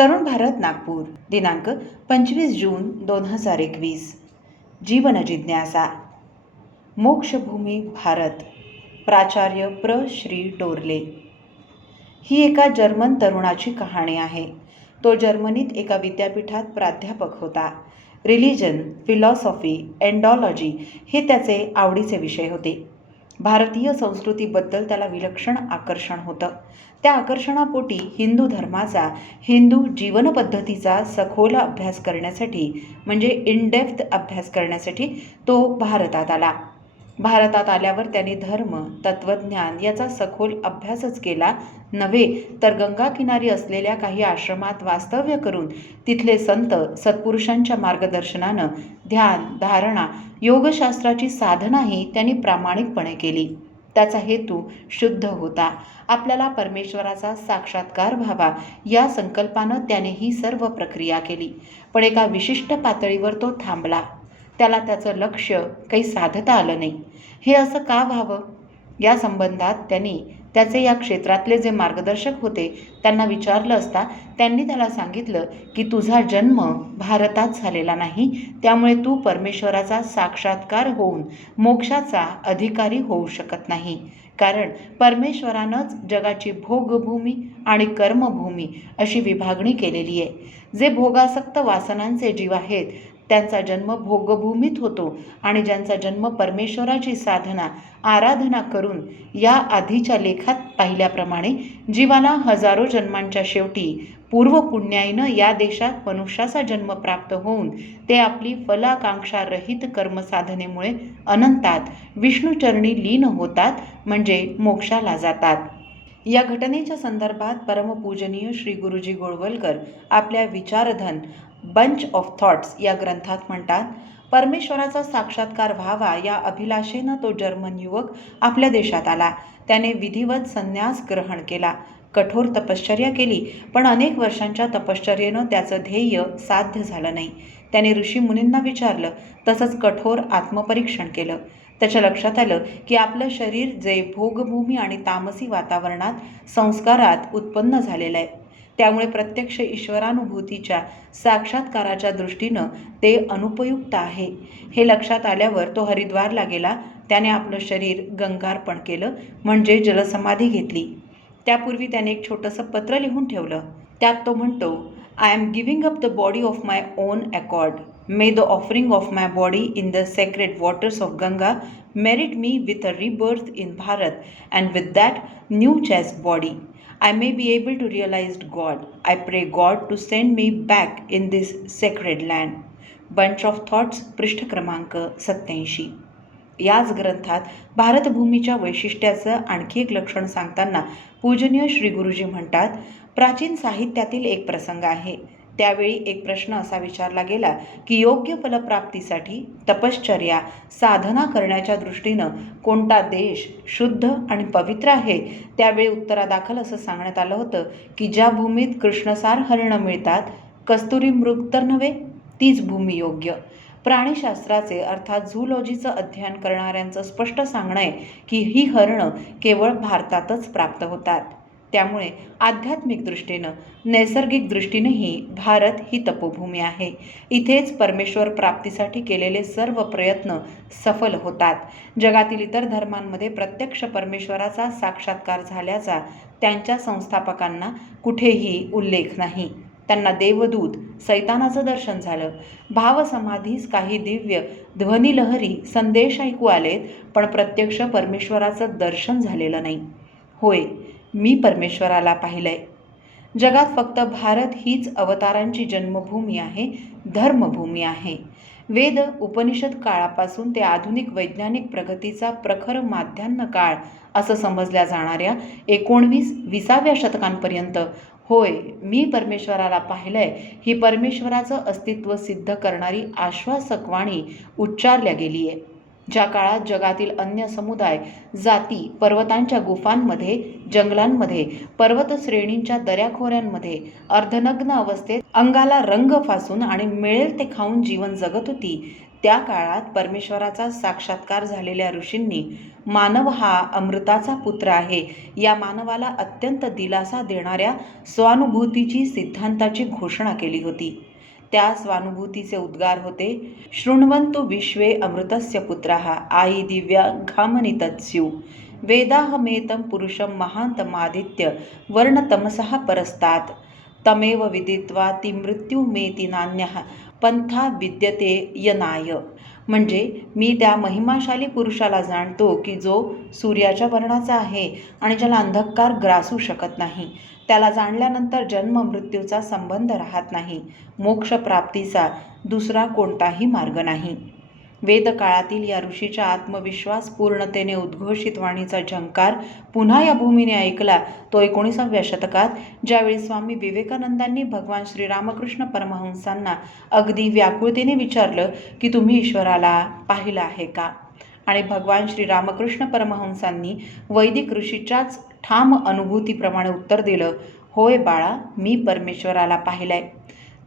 तरुण भारत नागपूर दिनांक 25 जून 2021. जीवन जिज्ञासा. मोक्षभूमी भारत. प्राचार्य श्री टोरले. ही एका जर्मन तरुणाची कहाणी आहे. तो जर्मनीत एका विद्यापीठात प्राध्यापक होता. रिलिजन, फिलॉसॉफी, एंडॉलॉजी हे त्याचे आवडीचे विषय होते. भारतीय संस्कृतीबद्दल त्याला विलक्षण आकर्षण होतं. त्या आकर्षणापोटी हिंदू धर्माचा, हिंदू जीवनपद्धतीचा सखोल अभ्यास करण्यासाठी म्हणजे इन-डेप्थ अभ्यास करण्यासाठी तो भारतात आला. भारतात आल्यावर त्यांनी धर्म, तत्त्वज्ञान याचा सखोल अभ्यासच केला नव्हे, तर गंगाकिनारी असलेल्या काही आश्रमात वास्तव्य करून तिथले संत सत्पुरुषांच्या मार्गदर्शनानं ध्यान, धारणा, योगशास्त्राची साधनाही त्यांनी प्रामाणिकपणे केली. त्याचा हेतू शुद्ध होता. आपल्याला परमेश्वराचा साक्षात्कार व्हावा या संकल्पानं त्याने ही सर्व प्रक्रिया केली. पण एका विशिष्ट पातळीवर तो थांबला. त्याला त्याचं लक्ष्य काही साधता आलं नाही. हे असं का व्हावं या संबंधात त्यांनी त्याचे या क्षेत्रातले जे मार्गदर्शक होते त्यांना विचारलं असता त्यांनी त्याला सांगितलं की तुझा जन्म भारतात झालेला नाही, त्यामुळे तू परमेश्वराचा साक्षात्कार होऊन मोक्षाचा अधिकारी होऊ शकत नाही. कारण परमेश्वरानंच जगाची भोगभूमी आणि कर्मभूमी अशी विभागणी केलेली आहे. जे भोगासक्त वासनांचे जीव आहेत त्यांचा जन्म भोगभूमीत होतो आणि ज्यांचा जन्म परमेश्वराची साधना, आराधना करून या आधीच्या लेखात पाहिल्याप्रमाणे जीवाला हजारो जन्मांच्या शेवटी पूर्वपुण्याईनं या देशात मनुष्याचा जन्म प्राप्त होऊन ते आपली फलाकांक्षा रहित कर्मसाधनेमुळे अनंतात विष्णुचरणी लीन होतात, म्हणजे मोक्षाला जातात. या घटनेच्या संदर्भात परमपूजनीय श्री गुरुजी गोळवलकर आपल्या विचारधन बंच ऑफ थॉट्स या ग्रंथात म्हणतात, परमेश्वराचा साक्षात्कार व्हावा या अभिलाषेनं तो जर्मन युवक आपल्या देशात आला. त्याने विधिवत संन्यास ग्रहण केला, कठोर तपश्चर्या केली, पण अनेक वर्षांच्या तपश्चर्येनं त्याचं ध्येय साध्य झालं नाही. त्याने ऋषीमुनींना विचारलं, तसंच कठोर आत्मपरीक्षण केलं. त्याच्या लक्षात आलं की आपलं शरीर जे भोगभूमी आणि तामसी वातावरणात संस्कारात उत्पन्न झालेलं आहे, त्यामुळे प्रत्यक्ष ईश्वरानुभूतीच्या साक्षात्काराच्या दृष्टीनं ते अनुपयुक्त आहे. हे लक्षात आल्यावर तो हरिद्वारला गेला. त्याने आपलं शरीर गंगार्पण केलं, म्हणजे जलसमाधी घेतली. त्यापूर्वी त्याने एक छोटंसं पत्र लिहून ठेवलं. त्यात तो म्हणतो, I am giving up the body of my on accord. May the offering of my body in the sacred waters of Ganga merit me with a rebirth in Bharat, and with that new chaste body I may be able to realize God. I pray God to send me back in this sacred land. Bunch of Thoughts, पृष्ठ क्रमांक 87. याच ग्रंथात भारतभूमीच्या वैशिष्ट्याचं आणखी एक लक्षण सांगताना पूजनीय श्री गुरुजी म्हणतात, प्राचीन साहित्यातील एक प्रसंग आहे. त्यावेळी एक प्रश्न असा विचारला गेला की योग्य फलप्राप्तीसाठी तपश्चर्या, साधना करण्याच्या दृष्टीनं कोणता देश शुद्ध आणि पवित्र आहे. त्यावेळी उत्तरादाखल असं सांगण्यात आलं होतं की ज्या भूमीत कृष्णसार हरणं मिळतात, कस्तुरी मृग तर नव्हे, तीच भूमी योग्य. प्राणीशास्त्राचे अर्थात झूलॉजीचं अध्ययन करणाऱ्यांचं स्पष्ट सांगणं आहे की ही हरणं केवळ भारतातच प्राप्त होतात. त्यामुळे आध्यात्मिक दृष्टीनं, नैसर्गिक दृष्टीनंही भारत ही तपोभूमी आहे. इथेच परमेश्वर प्राप्तीसाठी केलेले सर्व प्रयत्न सफल होतात. जगातील इतर धर्मांमध्ये प्रत्यक्ष परमेश्वराचा साक्षात्कार झाल्याचा त्यांच्या संस्थापकांना कुठेही उल्लेख नाही. त्यांना देवदूत, सैतानाचं दर्शन झालं. भावसमाधीस काही दिव्य ध्वनिलहरी संदेश ऐकू आलेत, पण प्रत्यक्ष परमेश्वराचं दर्शन झालेलं नाही. होय, मी परमेश्वराला पाहिलंय. जगात फक्त भारत हीच अवतारांची जन्मभूमी आहे, धर्मभूमी आहे. वेद उपनिषद काळापासून ते आधुनिक वैज्ञानिक प्रगतीचा प्रखर माध्यान्ह काळ असं समजल्या जाणाऱ्या 19-20व्या शतकांपर्यंत होय, मी परमेश्वराला पाहिलंय ही परमेश्वराचं अस्तित्व सिद्ध करणारी आश्वासक वाणी उच्चारल्या गेली आहे. ज्या काळात जगातील अन्य समुदाय, जाती पर्वतांच्या गुफांमध्ये, जंगलांमध्ये, पर्वतश्रेणींच्या दऱ्याखोऱ्यांमध्ये अर्धनग्न अवस्थेत अंगाला रंग फासून आणि मिळेल ते खाऊन जीवन जगत होती, त्या काळात परमेश्वराचा साक्षात्कार झालेल्या ऋषींनी मानव हा अमृताचा पुत्र आहे या मानवाला अत्यंत दिलासा देणाऱ्या स्वानुभूतीची सिद्धांताची घोषणा केली होती. त्या स्वानुभूतीचे उद्गार होते, शृण्वन्तु विश्वे अमृतस्य पुत्रः आई दिव्या घामनितत्स्यु वेदाहमेतं पुरुषं महान्तमादित्य वर्णतमसः परस्तात् तमेव विदित्वा ती मृत्युमेति नान्यः पंथा विद्यते यनाय. म्हणजे मी त्या महिमाशाली पुरुषाला जाणतो की जो सूर्याच्या वर्णाचा आहे आणि ज्याला अंधकार ग्रासू शकत नाही. त्याला जाणल्यानंतर जन्म मृत्यूचा संबंध राहत नाही. मोक्ष प्राप्तीचा दुसरा कोणताही मार्ग नाही. वेदकाळातील या ऋषीच्या आत्मविश्वास पूर्णतेने उद्घोषित वाणीचा झंकार पुन्हा या भूमीने ऐकला तो 19व्या शतकात, ज्यावेळी स्वामी विवेकानंदांनी भगवान श्रीरामकृष्ण परमहंसांना अगदी व्याकुळतेने विचारलं की तुम्ही ईश्वराला पाहिलं आहे का? आणि भगवान श्रीरामकृष्ण परमहंसांनी वैदिक ऋषीच्याच ठाम अनुभूतीप्रमाणे उत्तर दिलं, होय बाळा, मी परमेश्वराला पाहिलंय.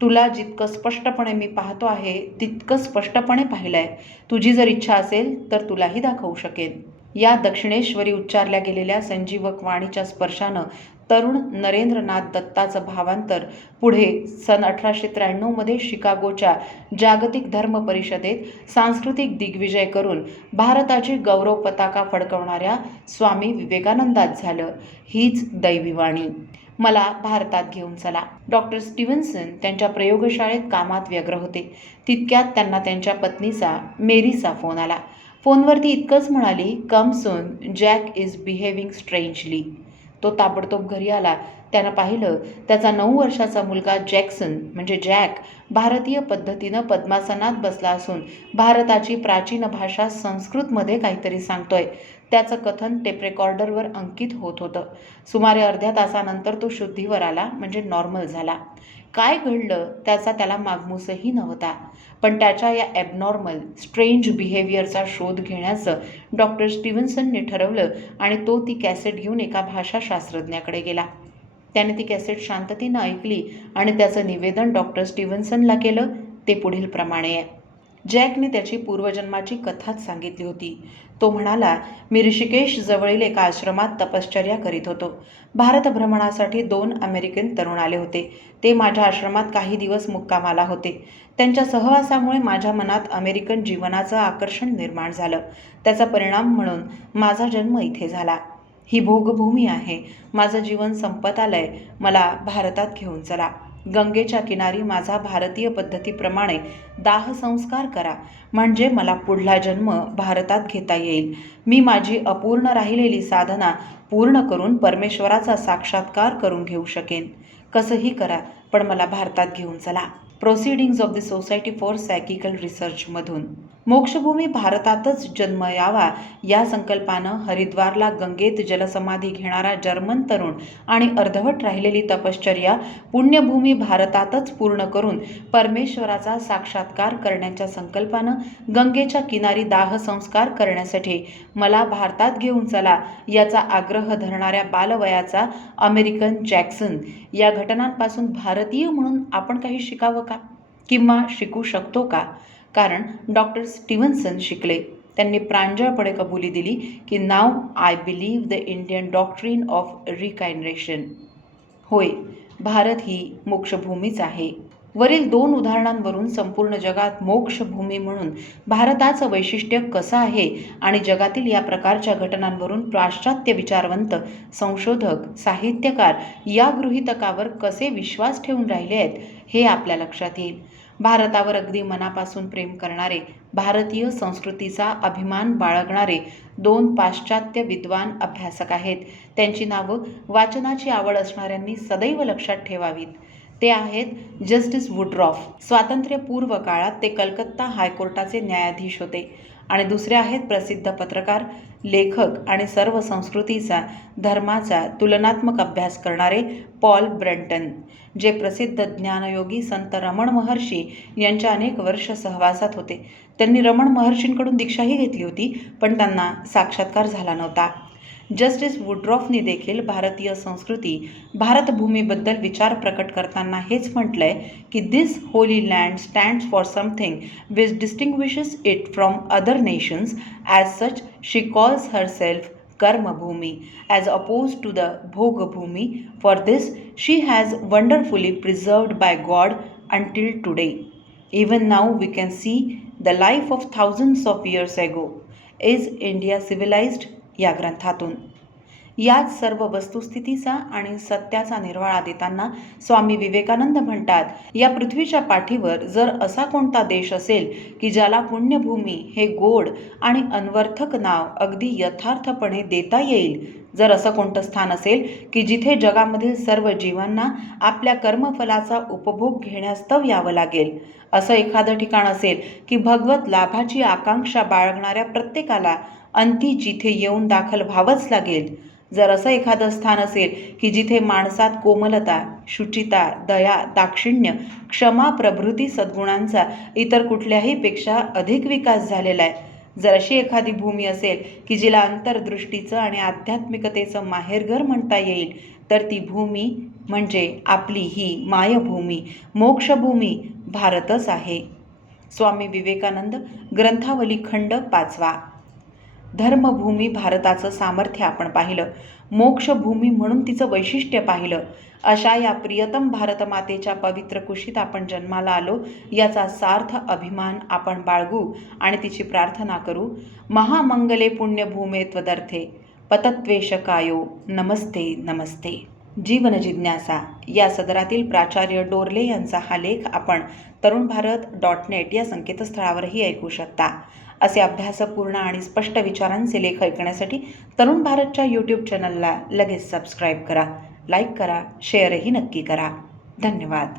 तुला जितकं स्पष्टपणे मी पाहतो आहे तितकं स्पष्टपणे पाहिलंय. तुझी जर इच्छा असेल तर तुलाही दाखवू शकेन. या दक्षिणेश्वरी उच्चारल्या गेलेल्या संजीवक वाणीच्या स्पर्शानं तरुण नरेंद्रनाथ दत्ताचं भावांतर पुढे सन 1893 शिकागोच्या जागतिक धर्म परिषदेत सांस्कृतिक दिग्विजय करून भारताची गौरव पताका फडकवणाऱ्या स्वामी विवेकानंदात झालं. हीच दैवीवाणी. मला भारतात घेऊन चला. डॉक्टर स्टीव्हन्सन त्यांच्या प्रयोगशाळेत कामात व्यग्र होते. तितक्यात त्यांना त्यांच्या पत्नीचा मेरीचा फोन आला. फोनवरती इतकंच म्हणाली, कम सून, जॅक इज बिहेविंग स्ट्रेंजली. तो ताबडतोब घरी आला. त्यानं पाहिलं त्याचा 9 वर्षाचा मुलगा जॅक्सन म्हणजे जॅक भारतीय पद्धतीनं पद्मासनात बसला असून भारताची प्राचीन भाषा संस्कृतमध्ये काहीतरी सांगतोय. त्याचं कथन टेप रेकॉर्डरवर अंकित होत होतं. सुमारे अर्ध्या तासानंतर तो शुद्धीवर आला म्हणजे नॉर्मल झाला. काय घडलं त्याचा त्याला मागमूसही नव्हता. पण त्याच्या या ॲबनॉर्मल स्ट्रेंज बिहेवियरचा शोध घेण्याचं डॉक्टर स्टीव्हन्सनने ठरवलं आणि तो ती कॅसेट घेऊन एका भाषाशास्त्रज्ञाकडे गेला. त्याने ती कॅसेट शांततेनं ऐकली आणि त्याचं निवेदन डॉक्टर स्टीव्हन्सनला केलं. ते पुढील प्रमाणे आहे. जॅकने त्याची पूर्वजन्माची कथाच सांगितली होती. तो म्हणाला, मी ऋषिकेश जवळील एका आश्रमात तपश्चर्या करीत होतो. भारत भ्रमणासाठी 2 अमेरिकन तरुण आले होते. ते माझ्या आश्रमात काही दिवस मुक्कामाला होते. त्यांच्या सहवासामुळे माझ्या मनात अमेरिकन जीवनाचं आकर्षण निर्माण झालं. त्याचा परिणाम म्हणून माझा जन्म इथे झाला. ही भोगभूमी आहे. माझं जीवन संपत आलंय. मला भारतात घेऊन चला. गंगेच्या किनारी माझा भारतीय पद्धतीप्रमाणे दाहसंस्कार करा, म्हणजे मला पुढला जन्म भारतात घेता येईल. मी माझी अपूर्ण राहिलेली साधना पूर्ण करून परमेश्वराचा साक्षात्कार करून घेऊ शकेन. कसंही करा, पण मला भारतात घेऊन चला. प्रोसिडिंग्ज ऑफ द सोसायटी फॉर सायकिकल रिसर्चमधून. मोक्षभूमी भारतातच जन्म यावा या संकल्पानं हरिद्वारला गंगेत जलसमाधी घेणारा जर्मन तरुण आणि अर्धवट राहिलेली तपश्चर्या पुण्यभूमी भारतातच पूर्ण करून परमेश्वराचा साक्षात्कार करण्याच्या संकल्पानं गंगेच्या किनारी दाहसंस्कार करण्यासाठी मला भारतात घेऊन चला याचा आग्रह धरणाऱ्या बालवयाचा अमेरिकन जॅक्सन या घटनांपासून भारतीय म्हणून आपण काही शिकावं का? किंवा शिकू शकतो का? कारण डॉक्टर स्टीव्हन्सन शिकले. त्यांनी प्रांजळपणे कबुली दिली की now I believe the Indian doctrine of reincarnation. होय, भारत ही मोक्षभूमीच आहे. वरील 2 उदाहरणांवरून संपूर्ण जगात मोक्षभूमी म्हणून भारताचं वैशिष्ट्य कसं आहे आणि जगातील या प्रकारच्या घटनांवरून पाश्चात्य विचारवंत, संशोधक, साहित्यकार या गृहीतकावर कसे विश्वास ठेवून राहिले आहेत हे आपल्या लक्षात येईल. भारतावर अगदी मनापासून प्रेम करणारे, भारतीय संस्कृतीचा अभिमान बाळगणारे 2 पाश्चात्य विद्वान अभ्यासक आहेत. त्यांची नावं वाचनाची आवड असणाऱ्यांनी सदैव लक्षात ठेवावीत. ते आहेत जस्टिस वुडरॉफ. स्वातंत्र्यपूर्व काळात ते कलकत्ता हायकोर्टाचे न्यायाधीश होते. आणि दुसरे आहेत प्रसिद्ध पत्रकार, लेखक आणि सर्व संस्कृतीचा, धर्माचा तुलनात्मक अभ्यास करणारे पॉल ब्रंटन, जे प्रसिद्ध ज्ञानयोगी संत रमण महर्षी यांच्या अनेक वर्ष सहवासात होते. त्यांनी रमण महर्षींकडून दीक्षाही घेतली होती, पण त्यांना साक्षात्कार झाला नव्हता. जस्टिस वुड्रॉफनी देखील भारतीय संस्कृती, भारतभूमीबद्दल विचार प्रकट करताना हेच म्हटलंय की this holy land stands for something which distinguishes it from other nations. As such she calls herself Karmabhumi as opposed to the Bhogbhumi. For this, she has wonderfully preserved by God until today. Even now, we can see the life of thousands of years ago. Is India civilized? या ग्रंथातून याच सर्व वस्तुस्थितीचा आणि सत्याचा निर्वाळा देताना स्वामी विवेकानंद म्हणतात, या पृथ्वीच्या पाठीवर जर असा कोणता देश असेल की ज्याला पुण्यभूमी हे गोड आणि अनवर्थक नाव अगदी यथार्थपणे देता येईल, जर असं कोणतं स्थान असेल की जिथे जगामधील सर्व जीवांना आपल्या कर्मफलाचा उपभोग घेण्यास तव यावं लागेल, असं एखादं ठिकाण असेल की भगवत लाभाची आकांक्षा बाळगणाऱ्या प्रत्येकाला अंती जिथे येऊन दाखल व्हावंच लागेल, जर असं एखादं स्थान असेल की जिथे माणसात कोमलता, शुचिता, दया, दाक्षिण्य, क्षमा प्रभृती सद्गुणांचा इतर कुठल्याही पेक्षा अधिक विकास झालेला आहे, जर अशी एखादी भूमी असेल की जिला अंतर्दृष्टीचं आणि आध्यात्मिकतेचं माहेरघर म्हणता येईल, तर ती भूमी म्हणजे आपली ही मायभूमी, मोक्षभूमी भारतच आहे. स्वामी विवेकानंद, ग्रंथावली खंड 5. धर्मभूमी भारताचं सामर्थ्य आपण पाहिलं, मोक्षभूमी म्हणून तिचं वैशिष्ट्य पाहिलं. अशा या प्रियतम भारतमातेच्या पवित्र कुशीत आपण जन्माला आलो याचा सार्थ अभिमान आपण बाळगू आणि तिची प्रार्थना करू. महामंगले पुण्यभूमे त्वदर्थे पतत्वेशकायो नमस्ते नमस्ते. जीवन जिज्ञासा या सदरातील प्राचार्य डोरले यांचा हा लेख आपण tarunbharat.net या संकेतस्थळावरही ऐकू शकता. असे अभ्यासपूर्ण आणि स्पष्ट विचारांचे लेख ऐकण्यासाठी तरुण भारतच्या यूट्यूब चॅनलला लगेच सबस्क्राईब करा, लाईक करा, शेअरही नक्की करा. धन्यवाद.